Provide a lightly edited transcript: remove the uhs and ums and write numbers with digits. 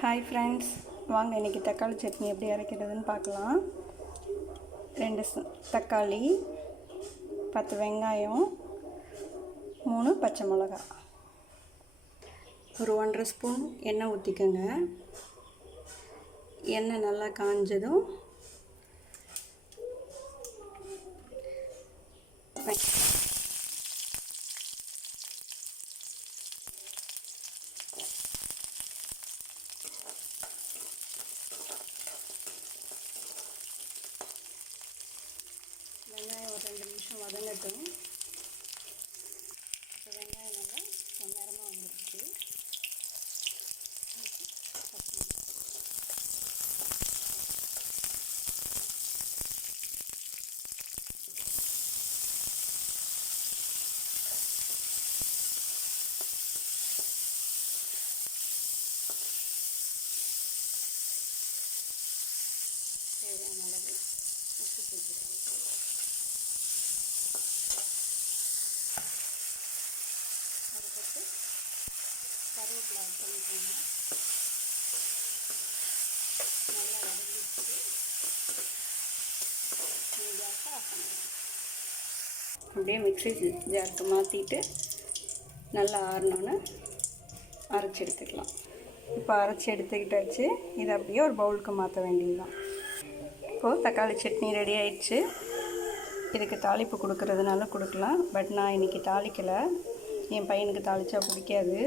Hi friends, வாங்க இன்றைக்கி தக்காளி சட்னி எப்படி அரைக்கிறதுன்னு பார்க்கலாம். 2 தக்காளி, 10 வெங்காயம், 3 பச்சை மிளகா, ஒரு 1.5 ஸ்பூன் எண்ணெய் ஊற்றிக்கோங்க. எண்ணெய் நல்லா காஞ்சதும் வெங்காயம் ஒரு 2 நிமிஷம் வதங்கட்டும். இப்போ வெங்காயம் நல்லா நேரமாக வந்துடுச்சு. தேவையான அளவு உப்பு சேர்த்துக்கணும். அதுக்கடுத்து கருவேப்பிலை ஆட் பண்ணிக்கோங்க. நல்லா வதங்கிட்டு கேஸை ஆஃப் பண்ணிடுங்க. அப்படியே மிக்ஸி ஜாருக்கு மாற்றிட்டு நல்லா ஆறினோன்னு அரைச்சி எடுத்துக்கலாம். இப்போ அரைச்சி எடுத்துக்கிட்டாச்சு. இதை அப்படியே ஒரு பவுலுக்கு மாற்ற வேண்டியதுதான். இப்போது தக்காளி சட்னி ரெடி ஆயிடுச்சு. இதுக்கு தாளிப்பு கொடுக்கறதுனால கொடுக்கலாம். பட் நான் இன்றைக்கி தாளிக்கலை. என் பையனுக்கு தாளித்தா பிடிக்காது.